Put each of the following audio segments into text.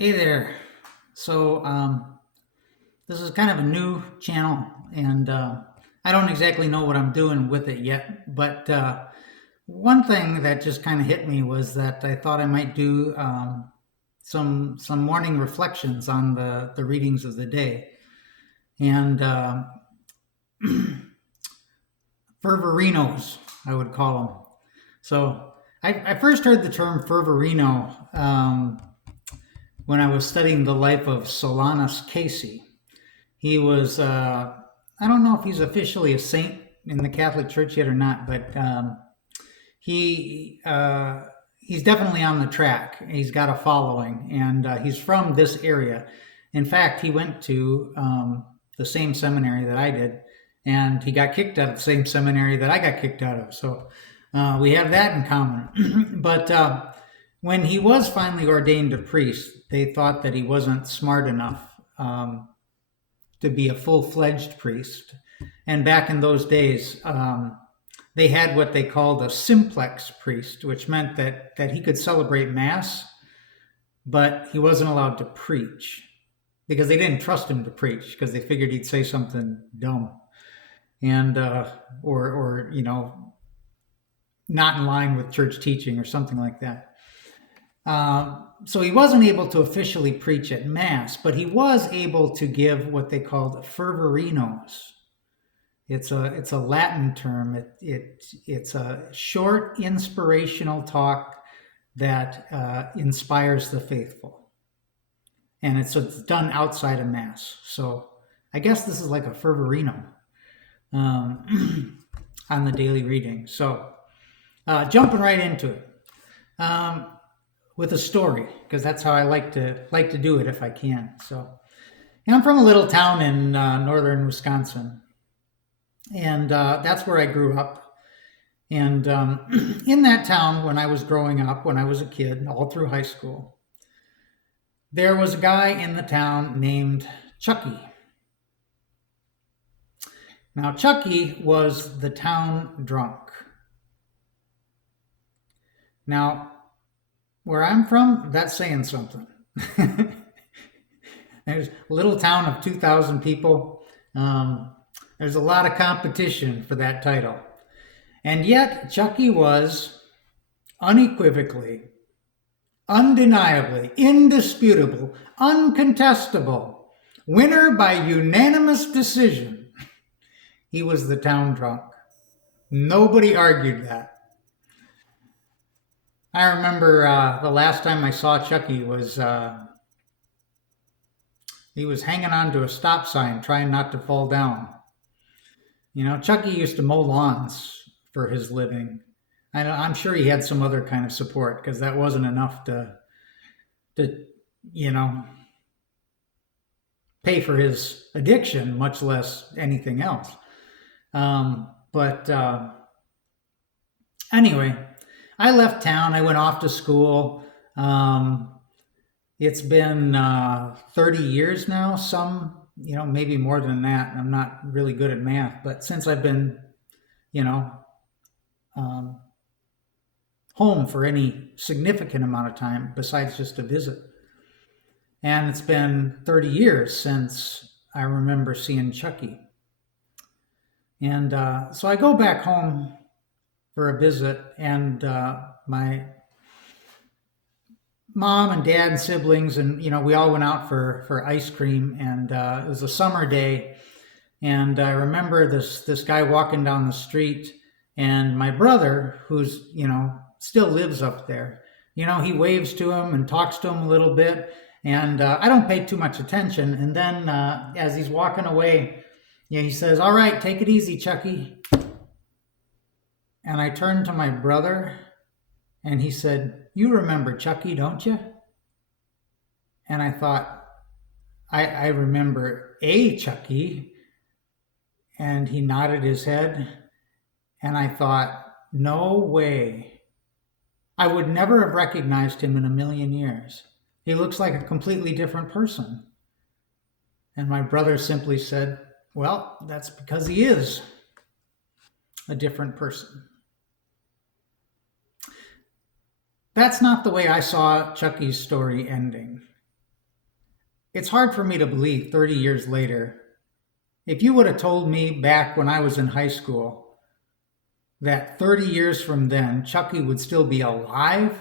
Hey there. So, this is kind of a new channel, and I don't exactly know what I'm doing with it yet. But one thing that just kind of hit me was that I thought I might do some morning reflections on the readings of the day, and fervorinos, I would call them. So, I first heard the term fervorino when I was studying the life of Solanus Casey. He was, I don't know if he's officially a saint in the Catholic Church yet or not, but he he's definitely on the track. He's got a following, and he's from this area. In fact, he went to the same seminary that I did, and he got kicked out of the same seminary that I got kicked out of. So we have that in common. But when he was finally ordained a priest, they thought that he wasn't smart enough to be a full-fledged priest. And back in those days, they had what they called a simplex priest, which meant that he could celebrate Mass, but he wasn't allowed to preach because they didn't trust him to preach because they figured he'd say something dumb and or not in line with church teaching or something like that. So he wasn't able to officially preach at Mass, but he was able to give what they called fervorinos. It's a Latin term. It's a short inspirational talk that inspires the faithful, and it's done outside of Mass. So I guess this is like a fervorino on the daily reading. So jumping right into it. With a story, because that's how I like to do it if I can. So, I'm from a little town in northern Wisconsin, and that's where I grew up. And in that town, when I was growing up, when I was a kid, all through high school, there was a guy in the town named Chucky. Now, Chucky was the town drunk. Now, where I'm from, that's saying something. There's a little town of 2,000 people. There's a lot of competition for that title. And yet, Chucky was unequivocally, undeniably, indisputable, uncontestable, winner by unanimous decision. He was the town drunk. Nobody argued that. I remember the last time I saw Chucky was he was hanging on to a stop sign trying not to fall down. Chucky used to mow lawns for his living. I'm sure he had some other kind of support because that wasn't enough to pay for his addiction, much less anything else. But anyway, I left town. I went off to school. It's been 30 years now, maybe more than that. I'm not really good at math, but since I've been, home for any significant amount of time besides just a visit. And it's been 30 years since I remember seeing Chucky. And so I go back home for a visit, and my mom and dad and siblings, and we all went out for ice cream, and it was a summer day, and I remember this guy walking down the street, and my brother, who's still lives up there, he waves to him and talks to him a little bit, and I don't pay too much attention, and then as he's walking away, he says, "All right, take it easy, Chucky." And I turned to my brother, and he said, "You remember Chucky, don't you?" And I thought, I remember a Chucky. And he nodded his head. And I thought, no way. I would never have recognized him in a million years. He looks like a completely different person. And my brother simply said, "Well, that's because he is a different person." That's not the way I saw Chucky's story ending. It's hard for me to believe 30 years later, if you would have told me back when I was in high school that 30 years from then Chucky would still be alive,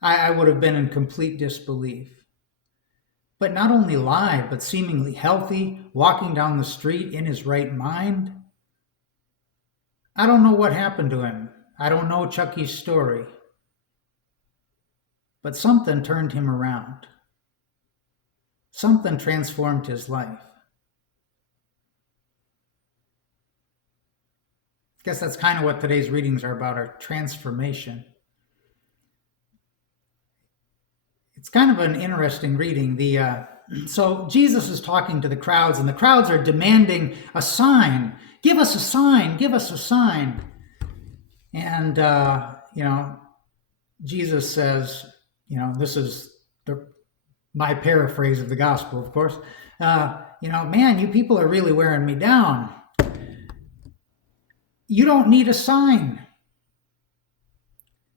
I would have been in complete disbelief. But not only alive, but seemingly healthy, walking down the street in his right mind. I don't know what happened to him. I don't know Chucky's story. But something turned him around. Something transformed his life. I guess that's kind of what today's readings are about, are transformation. It's kind of an interesting reading. So Jesus is talking to the crowds, and the crowds are demanding a sign. Give us a sign. Give us a sign. And Jesus says, this is my paraphrase of the gospel, of course. Man, you people are really wearing me down. You don't need a sign.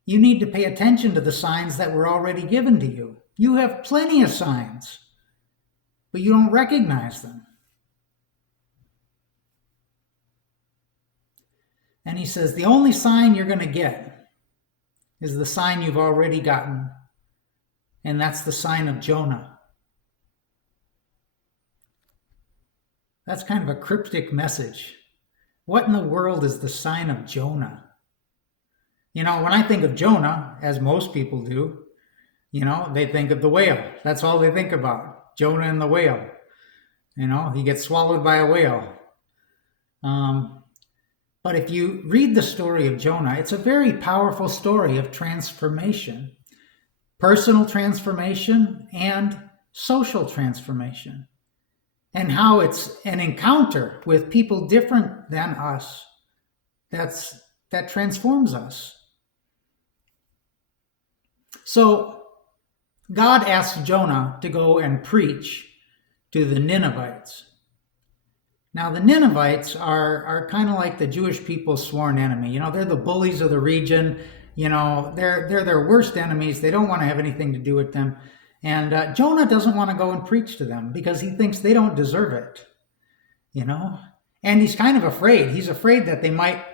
You need to pay attention to the signs that were already given to you. You have plenty of signs, but you don't recognize them. And he says, the only sign you're going to get is the sign you've already gotten, and that's the sign of Jonah. That's kind of a cryptic message. What in the world is the sign of Jonah? When I think of Jonah, as most people do, they think of the whale. That's all they think about. Jonah and the whale. He gets swallowed by a whale. But if you read the story of Jonah, it's a very powerful story of transformation. Personal transformation and social transformation. And how it's an encounter with people different than us that transforms us. So God asked Jonah to go and preach to the Ninevites. Now the Ninevites are kind of like the Jewish people's sworn enemy. They're the bullies of the region. They're their worst enemies. They don't want to have anything to do with them. And Jonah doesn't want to go and preach to them because he thinks they don't deserve it. And he's kind of afraid. He's afraid that they might,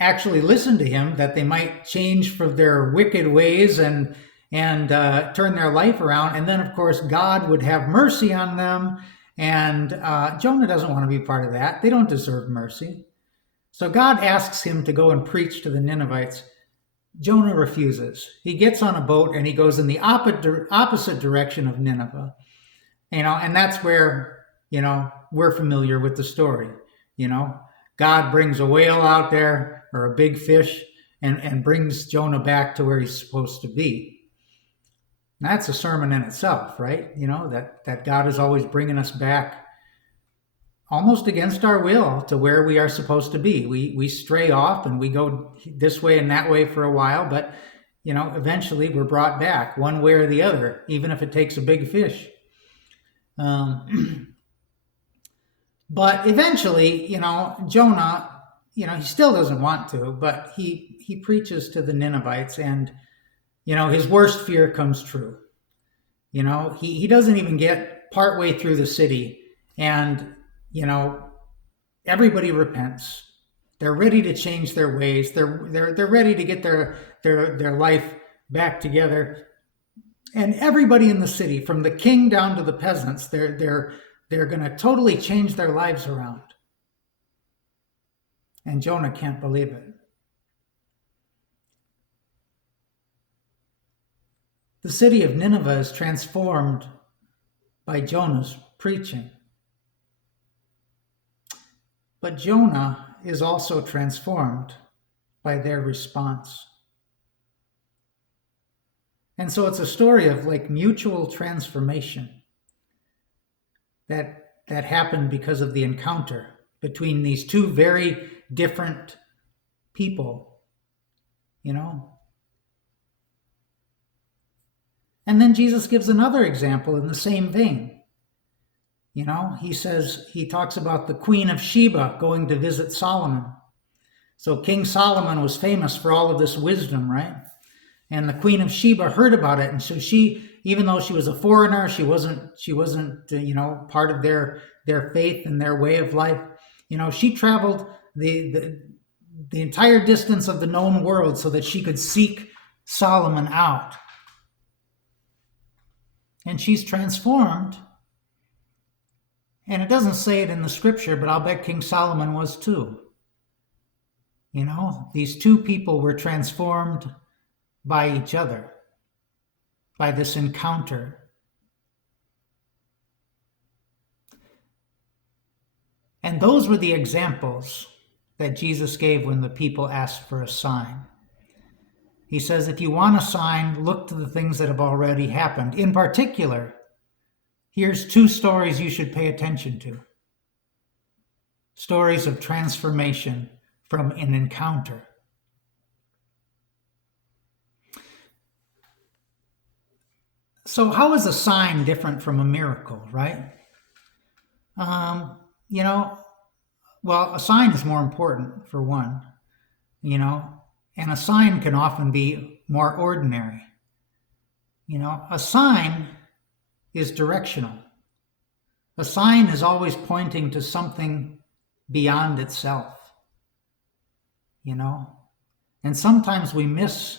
actually listen to him, that they might change from their wicked ways and turn their life around. And then, of course, God would have mercy on them. And Jonah doesn't want to be part of that. They don't deserve mercy. So God asks him to go and preach to the Ninevites. Jonah refuses. He gets on a boat and he goes in the opposite direction of Nineveh. And that's where, we're familiar with the story. God brings a whale out there, or a big fish, and brings Jonah back to where he's supposed to be. That's a sermon in itself, right? That God is always bringing us back almost against our will to where we are supposed to be. We stray off and we go this way and that way for a while, but eventually we're brought back one way or the other, even if it takes a big fish. But eventually, Jonah, he still doesn't want to, but he preaches to the Ninevites, and his worst fear comes true. He doesn't even get partway through the city, and everybody repents. They're ready to change their ways. They're ready to get their life back together. And everybody in the city, from the king down to the peasants, they're going to totally change their lives around. And Jonah can't believe it. The city of Nineveh is transformed by Jonah's preaching. But Jonah is also transformed by their response. And so it's a story of mutual transformation that happened because of the encounter between these two very different people, And then Jesus gives another example in the same vein. He talks about the Queen of Sheba going to visit Solomon. So King Solomon was famous for all of this wisdom, right? And the Queen of Sheba heard about it, and so she, even though she was a foreigner, she wasn't part of their faith and their way of life. She traveled the entire distance of the known world so that she could seek Solomon out. And she's transformed. And it doesn't say it in the scripture, but I'll bet King Solomon was too. These two people were transformed by each other, by this encounter. And those were the examples that Jesus gave when the people asked for a sign. He says, if you want a sign, look to the things that have already happened. In particular, here's two stories you should pay attention to. Stories of transformation from an encounter. So how is a sign different from a miracle, right? Well, a sign is more important, for one, and a sign can often be more ordinary. A sign is directional. A sign is always pointing to something beyond itself, and sometimes we miss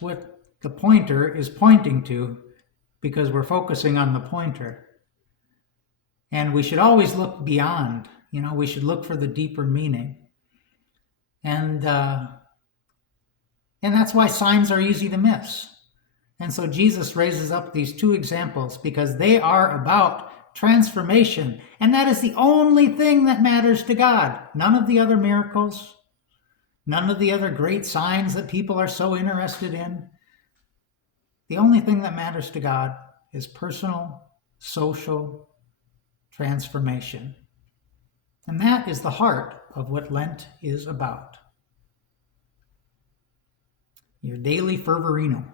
what the pointer is pointing to because we're focusing on the pointer. And we should always look beyond, we should look for the deeper meaning. And that's why signs are easy to miss. And so Jesus raises up these two examples because they are about transformation. And that is the only thing that matters to God. None of the other miracles, none of the other great signs that people are so interested in. The only thing that matters to God is personal, social transformation. And that is the heart of what Lent is about. Your daily Fervorino.